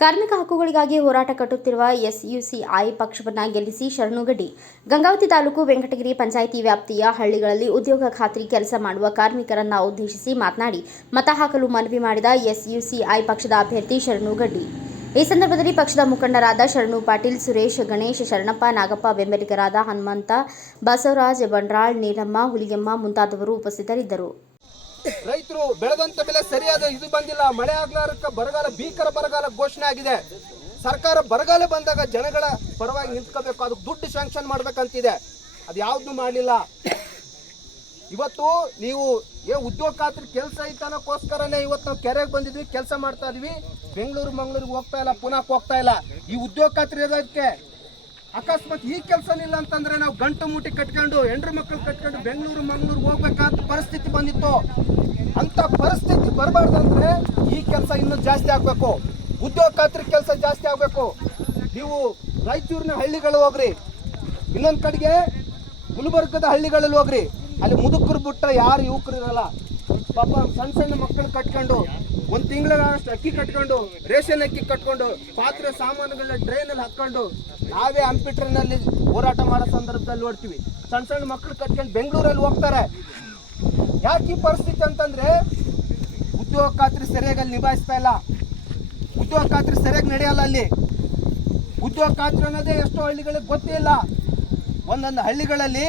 ಕಾರ್ಮಿಕ ಹಕ್ಕುಗಳಿಗಾಗಿ ಹೋರಾಟ ಕಟ್ಟುತ್ತಿರುವ ಎಸ್ಯುಸಿಐ ಪಕ್ಷವನ್ನು ಗೆಲ್ಲಿಸಿ ಶರಣುಗಡಿ. ಗಂಗಾವತಿ ತಾಲೂಕು ವೆಂಕಟಗಿರಿ ಪಂಚಾಯಿತಿ ವ್ಯಾಪ್ತಿಯ ಹಳ್ಳಿಗಳಲ್ಲಿ ಉದ್ಯೋಗ ಖಾತ್ರಿ ಕೆಲಸ ಮಾಡುವ ಕಾರ್ಮಿಕರನ್ನು ಉದ್ದೇಶಿಸಿ ಮಾತನಾಡಿ, ಮತ ಹಾಕಲು ಮನವಿ ಮಾಡಿದ ಎಸ್ಯುಸಿಐ ಪಕ್ಷದ ಅಭ್ಯರ್ಥಿ ಶರಣುಗಡ್ಡಿ ಈ ಸಂದರ್ಭದಲ್ಲಿ ಪಕ್ಷದ ಮುಖಂಡರಾದ ಶರಣು ಪಾಟೀಲ್, ಸುರೇಶ್ ಗಣೇಶ್ ಶರಣಪ್ಪ, ನಾಗಪ್ಪ ಬೆಂಬಲಿಗರಾದ ಹನುಮಂತ ಬಸವರಾಜ್ ಬಂಡ್ರಾಳ್, ನೀಲಮ್ಮ ಹುಲಿಯಮ್ಮ ಮುಂತಾದವರು ಉಪಸ್ಥಿತರಿದ್ದರು. ರೈತರು ಬೆಳೆದಂತ ಬೆಲೆ ಸರಿಯಾದ ಇದು ಬಂದಿಲ್ಲ. ಮಳೆ ಆಗ್ಲಾರಕ್ಕ ಬರಗಾಲ, ಭೀಕರ ಬರಗಾಲ ಘೋಷಣೆ ಆಗಿದೆ. ಸರ್ಕಾರ ಬರಗಾಲ ಬಂದಾಗ ಜನಗಳ ಪರವಾಗಿ ನಿಂತ್ಕೋಬೇಕು. ಅದಕ್ಕೆ ದುಡ್ಡು ಸ್ಯಾಂಕ್ಷನ್ ಮಾಡ್ಬೇಕಂತಿದೆ. ಅದು ಯಾವ್ದು ಮಾಡಲಿಲ್ಲ. ಇವತ್ತು ನೀವು ಏ ಉದ್ಯೋಗ ಖಾತ್ರಿ ಕೆಲಸ ಐತನಕ್ಕೋಸ್ಕರನೇ ಇವತ್ತು ನಾವು ಕೆರೆಗೆ ಬಂದಿದ್ವಿ, ಕೆಲಸ ಮಾಡ್ತಾ ಇದ್ವಿ. ಬೆಂಗಳೂರು, ಮಂಗಳೂರಿಗೆ ಹೋಗ್ತಾ ಇಲ್ಲ ಪುನಃ ಹೋಗ್ತಾ ಇಲ್ಲ. ಈ ಉದ್ಯೋಗ ಖಾತ್ರಿ ಇರೋದಕ್ಕೆ ಅಕಸ್ಮಾತ್ ಈ ಕೆಲಸ ಇಲ್ಲ ಅಂತಂದ್ರೆ ನಾವು ಗಂಟು ಮೂಟಿ ಕಟ್ಕೊಂಡು ಹೆಂಡ್ರು ಮಕ್ಕಳು ಕಟ್ಕೊಂಡು ಬೆಂಗಳೂರು, ಮಂಗಳೂರು ಹೋಗ್ಬೇಕಾದ ಪರಿಸ್ಥಿತಿ ಬಂದಿತ್ತು. ಅಂತ ಪರಿಸ್ಥಿತಿ ಬರಬಾರ್ದಂದ್ರೆ ಈ ಕೆಲಸ ಇನ್ನೂ ಜಾಸ್ತಿ ಆಗ್ಬೇಕು. ಉದ್ಯೋಗ ಖಾತ್ರಿ ಕೆಲಸ ಜಾಸ್ತಿ ಆಗ್ಬೇಕು. ನೀವು ರಾಯಚೂರಿನ ಹಳ್ಳಿಗಳು ಹೋಗ್ರಿ. ಇನ್ನೊಂದ್ ಕಡೆಗೆ ಗುಲ್ಬರ್ಗದ ಹಳ್ಳಿಗಳಲ್ಲಿ ಹೋಗ್ರಿ. ಅಲ್ಲಿ ಮುದುಕರು ಬಿಟ್ಟರೆ ಯಾರು ಯುವಕರು ಇರಲ್ಲ. ಪಾಪ ಸಣ್ಣ ಸಣ್ಣ ಮಕ್ಕಳು ಕಟ್ಕೊಂಡು, ಒಂದ್ ತಿಂಗಳ ಅಷ್ಟು ಅಕ್ಕಿ ಕಟ್ಕೊಂಡು, ರೇಷನ್ ಅಕ್ಕಿ ಕಟ್ಕೊಂಡು, ಪಾತ್ರೆ ಸಾಮಾನುಗಳನ್ನ ಟ್ರೈನಲ್ಲಿ ಹಾಕೊಂಡು ನಾವೇ ಅಂಪಿಟ್ರಿನಲ್ಲಿ ಹೋರಾಟ ಮಾಡೋ ಸಂದರ್ಭದಲ್ಲಿ ನೋಡ್ತೀವಿ. ಸಣ್ಣ ಸಣ್ಣ ಮಕ್ಕಳು ಕಟ್ಕೊಂಡು ಬೆಂಗಳೂರಲ್ಲಿ ಹೋಗ್ತಾರೆ. ಯಾಕೆ ಈ ಪರಿಸ್ಥಿತಿ ಅಂತಂದ್ರೆ, ಉದ್ಯೋಗ ಖಾತ್ರಿ ಸರಿಯಾಗಿ ಅಲ್ಲಿ ನಿಭಾಯಿಸ್ತಾ ಇಲ್ಲ. ಉದ್ಯೋಗ ಖಾತ್ರಿ ಸರಿಯಾಗಿ ನಡೆಯಲ್ಲ ಅಲ್ಲಿ. ಉದ್ಯೋಗ ಖಾತ್ರಿ ಅನ್ನೋದೇ ಎಷ್ಟೋ ಹಳ್ಳಿಗಳಿಗೆ ಗೊತ್ತೇ ಇಲ್ಲ. ಒಂದೊಂದು ಹಳ್ಳಿಗಳಲ್ಲಿ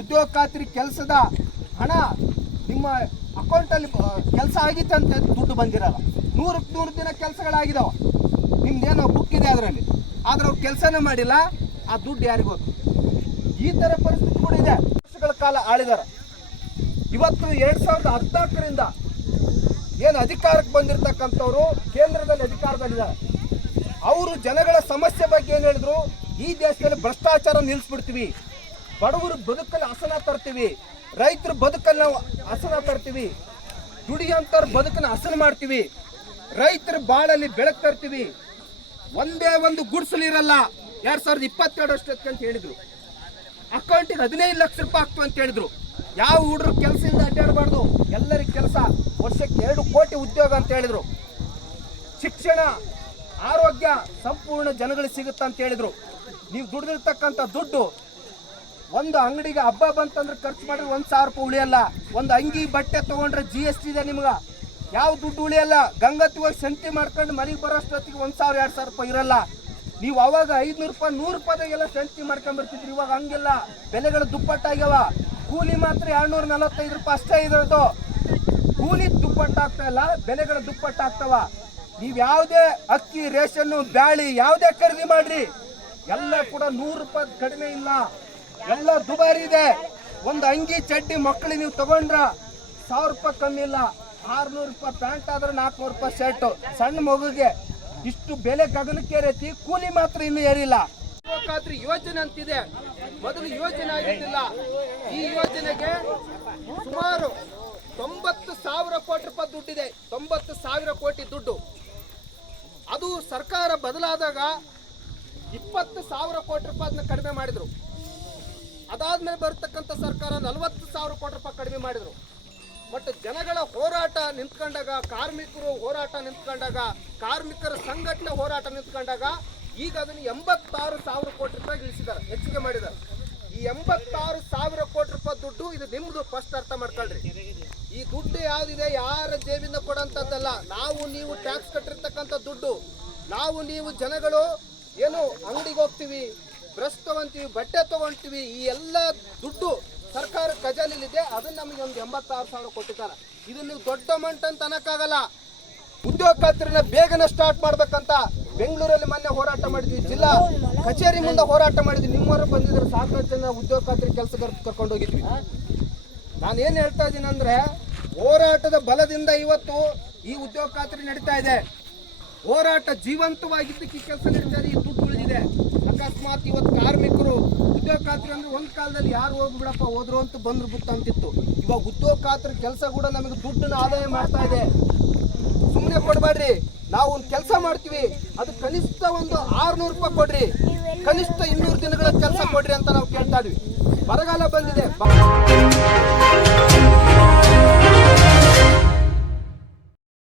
ಉದ್ಯೋಗ ಖಾತ್ರಿ ಕೆಲಸದ ಹಣ ನಿಮ್ಮ ಅಕೌಂಟಲ್ಲಿ ಕೆಲಸ ಆಗಿತ್ತು ಅಂತ ದುಡ್ಡು ಬಂದಿರಲ್ಲ. ನೂರಕ್ಕೆ ನೂರು ದಿನ ಕೆಲಸಗಳಾಗಿದಾವೆ. ನಿಮ್ದೇನೋ ಬುಕ್ ಇದೆ ಅದರಲ್ಲಿ. ಆದರೆ ಅವ್ರು ಕೆಲಸನೇ ಮಾಡಿಲ್ಲ, ಆ ದುಡ್ಡು ಯಾರಿಗೋ ಈ ಥರ ಪರಿಸ್ಥಿತಿ ಕೂಡ ಇದೆ. ವರ್ಷಗಳ ಕಾಲ ಆಳಿದಾರ. ಇವತ್ತು ಎರಡು ಸಾವಿರದ ಹದಿನಾಲ್ಕರಿಂದ ಏನು ಅಧಿಕಾರಕ್ಕೆ ಬಂದಿರತಕ್ಕಂಥವ್ರು ಕೇಂದ್ರದಲ್ಲಿ ಅಧಿಕಾರದಲ್ಲಿದ್ದಾರೆ. ಅವರು ಜನಗಳ ಸಮಸ್ಯೆ ಬಗ್ಗೆ ಏನು ಹೇಳಿದ್ರು? ಈ ದೇಶದಲ್ಲಿ ಭ್ರಷ್ಟಾಚಾರ ನಿಲ್ಲಿಸ್ಬಿಡ್ತೀವಿ ಬಡವರು ಬದುಕಲ್ಲಿ ಹಸನ ತರ್ತೀವಿ. ರೈತರ ಬದುಕಲ್ಲಿ ನಾವು ಹಸನ ತರ್ತೀವಿ. ದುಡಿಯೋಂಥವ್ರ ಬದುಕನ್ನ ಹಸನ ಮಾಡ್ತೀವಿ. ರೈತರ ಬಾಳಲ್ಲಿ ಬೆಳಕು ತರ್ತೀವಿ. ಒಂದೇ ಒಂದು ಗುಡ್ಸಲಿರಲ್ಲ ಎರಡ್ ಸಾವಿರದ ಇಪ್ಪತ್ತೆರಡು ಅಷ್ಟೊತ್ತಿಗೆ ಅಂತ ಹೇಳಿದ್ರು. ಅಕೌಂಟಿಗೆ ಹದಿನೈದು ಲಕ್ಷ ರೂಪಾಯಿ ಆಗ್ತು ಅಂತ ಹೇಳಿದ್ರು. ಯಾವ ಹುಡುಗರು ಕೆಲಸದಿಂದ ಅಡ್ಡಾಡಬಾರ್ದು? ಎಲ್ಲರಿಗೆ ಕೆಲಸ. ವರ್ಷಕ್ಕೆ ಎರಡು ಕೋಟಿ ಉದ್ಯೋಗ ಅಂತ ಹೇಳಿದ್ರು. ಶಿಕ್ಷಣ, ಆರೋಗ್ಯ ಸಂಪೂರ್ಣ ಜನಗಳಿಗೆ ಸಿಗುತ್ತೆ ಅಂತ ಹೇಳಿದ್ರು. ನೀವು ದುಡಿದಿರ್ತಕ್ಕಂಥ ದುಡ್ಡು ಒಂದು ಅಂಗಡಿಗೆ ಹಬ್ಬ ಬಂತಂದ್ರೆ ಖರ್ಚು ಮಾಡಿದ್ರೆ ಒಂದು ಸಾವಿರ ರೂಪಾಯಿ ಉಳಿಯಲ್ಲ. ಒಂದು ಅಂಗಿ ಬಟ್ಟೆ ತಗೊಂಡ್ರೆ ಜಿ ಎಸ್ ಟಿ ಇದೆ ನಿಮ್ಗೆ. ಯಾವ ದುಡ್ಡು ಉಳಿಯಲ್ಲ? ಗಂಗತ್ತಿ ಹೋಗಿ ಸಂತಿ ಮಾಡ್ಕೊಂಡು ಮನೆಗೆ ಬರೋಷ್ಟೊತ್ತಿಗೆ ಒಂದು ಸಾವಿರ, ಎರಡು ಸಾವಿರ ರೂಪಾಯಿ ಇರಲ್ಲ. ನೀವು ಅವಾಗ ಐದುನೂರು ರೂಪಾಯಿ, ನೂರು ಸಂತಿ ಮಾಡ್ಕೊಂಡ್ ಬರ್ತಿದ್ರಿ. ಇವಾಗ ಹಂಗಿಲ್ಲ ಬೆಲೆಗಳು ದುಪ್ಪಟ್ಟಾಗ್ಯಾವ. ಕೂಲಿ ಮಾತ್ರ ಎರಡ್ನೂರ ನಲವತ್ತೈದು ರೂಪಾಯಿ ಅಷ್ಟೇ ಇರೋದು. ಕೂಲಿ ದುಪ್ಪಟ್ಟಾಗ್ತಾ ಇಲ್ಲ, ಬೆಲೆಗಳು ದುಪ್ಪಟ್ಟಾಗ್ತಾವ. ನೀವು ಯಾವುದೇ ಅಕ್ಕಿ, ರೇಷನ್ನು, ಬ್ಯಾಳಿ ಯಾವುದೇ ಖರೀದಿ ಮಾಡ್ರಿ. ಎಲ್ಲ ಕೂಡ ನೂರು ರೂಪಾಯಿ ಕಡಿಮೆ ಇಲ್ಲ. ಎಲ್ಲ ದುಬಾರಿ ಇದೆ. ಒಂದು ಅಂಗಿ ಚಡ್ಡಿ ಮಕ್ಕಳಿಗೆ ನೀವು ತಗೊಂಡ್ರ ಸಾವಿರ ರೂಪಾಯಿ ಕಮ್ಮಿ ಇಲ್ಲ. ಆರ್ನೂರು ರೂಪಾಯಿ ಪ್ಯಾಂಟ್ ಆದ್ರೆ ನಾಲ್ಕುನೂರು ರೂಪಾಯಿ ಶರ್ಟ್. ಸಣ್ಣ ಮಗುಗೆ ಇಷ್ಟು ಬೆಲೆ ಗಗನಕ್ಕೇರೈತಿ, ಕೂಲಿ ಮಾತ್ರ ಇನ್ನೂ ಏರಿಲ್ಲ. ಯೋಜನೆ ಅಂತಿದೆ. ಮೊದಲು ಯೋಜನೆ ಆಗಿದ್ದಿಲ್ಲ ಈ ಯೋಜನೆಗೆ ಸುಮಾರು ತೊಂಬತ್ತು ಸಾವಿರ ಕೋಟಿ ರೂಪಾಯಿ ದುಡ್ಡಿದೆ. ತೊಂಬತ್ತು ಸಾವಿರ ಕೋಟಿ ದುಡ್ಡು. ಅದು ಸರ್ಕಾರ ಬದಲಾದಾಗ ಇಪ್ಪತ್ತು ಸಾವಿರ ಕೋಟಿ ರೂಪಾಯಿ ಅದನ್ನ ಕಡಿಮೆ ಮಾಡಿದ್ರು. ಅದಾದ್ಮೇಲೆ ಬರ್ತಕ್ಕಂಥ ಸರ್ಕಾರ ನಲವತ್ತು ಸಾವಿರ ಕೋಟಿ ರೂಪಾಯಿ ಕಡಿಮೆ ಮಾಡಿದ್ರು. ಬಟ್ ಜನಗಳ ಹೋರಾಟ ನಿಂತ್ಕೊಂಡಾಗ, ಕಾರ್ಮಿಕರು ಹೋರಾಟ ನಿಂತ್ಕೊಂಡಾಗ, ಕಾರ್ಮಿಕರ ಸಂಘಟನೆ ಹೋರಾಟ ನಿಂತ್ಕೊಂಡಾಗ ಈಗ ಅದನ್ನು ಎಂಬತ್ತಾರು ಸಾವಿರ ಕೋಟಿ ರೂಪಾಯಿ ಇಳಿಸಿದ್ದಾರೆ, ಹೆಚ್ಚಿಗೆ ಮಾಡಿದ್ದಾರೆ. ಈ ಎಂಬತ್ತಾರು ಸಾವಿರ ಕೋಟಿ ರೂಪಾಯಿ ದುಡ್ಡು ಇದು ನಿಮ್ದು ಫಸ್ಟ್ ಅರ್ಥ ಮಾಡ್ಕೊಳ್ರಿ. ಈ ದುಡ್ಡು ಯಾವ್ದಿದೆ, ಯಾರ ಜೇಬಿಂದ ಕೊಡೋಂಥದ್ದಲ್ಲ, ನಾವು ನೀವು ಟ್ಯಾಕ್ಸ್ ಕಟ್ಟಿರ್ತಕ್ಕಂಥ ದುಡ್ಡು. ನಾವು ನೀವು ಜನಗಳು ಏನು ಅಂಗಡಿಗೆ ಹೋಗ್ತೀವಿ ಬ್ರಷ್ ತಗೊಂತೀವಿ ಬಟ್ಟೆ ತಗೊಂತೀವಿ, ಈ ಎಲ್ಲ ದುಡ್ಡು ಸರ್ಕಾರ ಖಜಾನೆಲಿದೆ ಅದನ್ನ ನಮಗೆ ಒಂದು ಎಂಬತ್ತಾರು ಸಾವಿರ ಕೊಟ್ಟಿದ್ದಾರೆ. ಇದು ನೀವು ದೊಡ್ಡ ಅಮೌಂಟ್ ಅಂತ ಅನ್ನಕ್ಕಾಗಲ್ಲ ಉದ್ಯೋಗ ಖಾತ್ರಿನ ಬೇಗನೆ ಸ್ಟಾರ್ಟ್ ಮಾಡ್ಬೇಕಂತ ಬೆಂಗಳೂರಲ್ಲಿ ಮೊನ್ನೆ ಹೋರಾಟ ಮಾಡಿದ್ವಿ. ಜಿಲ್ಲಾ ಕಚೇರಿ ಮುಂದೆ ಹೋರಾಟ ಮಾಡಿದ್ವಿ. ನಿಮ್ಮವರು ಬಂದಿದ್ರು, ಸಾಕಷ್ಟು ಜನ ಉದ್ಯೋಗ ಖಾತ್ರಿ ಕೆಲಸ ಕರ್ಕೊಂಡು ಹೋಗಿದ್ವಿ. ನಾನು ಏನು ಹೇಳ್ತಾ ಇದ್ದೀನಿ ಅಂದ್ರೆ, ಹೋರಾಟದ ಬಲದಿಂದ ಇವತ್ತು ಈ ಉದ್ಯೋಗ ಖಾತ್ರಿ ನಡೀತಾ ಇದೆ. ಹೋರಾಟ ಜೀವಂತವಾಗಿದ್ದಕ್ಕೆ ಈ ಕೆಲಸ ನಡೀತಾ ಇದೆ, ಈ ದುಡ್ಡು ಉಳಿದಿದೆ. ಅಕಸ್ಮಾತ್ ಇವತ್ತು ಕಾರ್ಮಿಕರು ಉದ್ಯೋಗ ಖಾತ್ರಿ ಅಂದ್ರೆ ಒಂದ್ ಕಾಲದಲ್ಲಿ ಯಾರು ಹೋಗಿ ಬಿಡಪ್ಪ ಹೋದ್ರು ಅಂತ ಬಂದ್ರು ಬಿಟ್ಟು ಅಂತಿತ್ತು. ಇವಾಗ ಉದ್ಯೋಗ ಖಾತ್ರಿ ಕೆಲಸ ಕೂಡ ನಮಗೆ ದುಡ್ಡನ್ನ ಆದಾಯ ಮಾಡ್ತಾ ಇದೆ. ಸುಮ್ಮನೆ ಕೊಡಬೇಡ್ರಿ. ನಾವು ಒಂದು ಕೆಲಸ ಮಾಡ್ತೀವಿ. ಅದು ಕನಿಷ್ಠ ಒಂದು ಆರ್ನೂರು ರೂಪಾಯಿ ಕೊಡ್ರಿ. ಕನಿಷ್ಠ ಇನ್ನೂರು ದಿನಗಳ ಕೆಲಸ ಕೊಡ್ರಿ ಅಂತ ನಾವು ಕೇಳ್ತಾ ಇದ್ವಿ. ಬರಗಾಲ ಬಂದಿದೆ.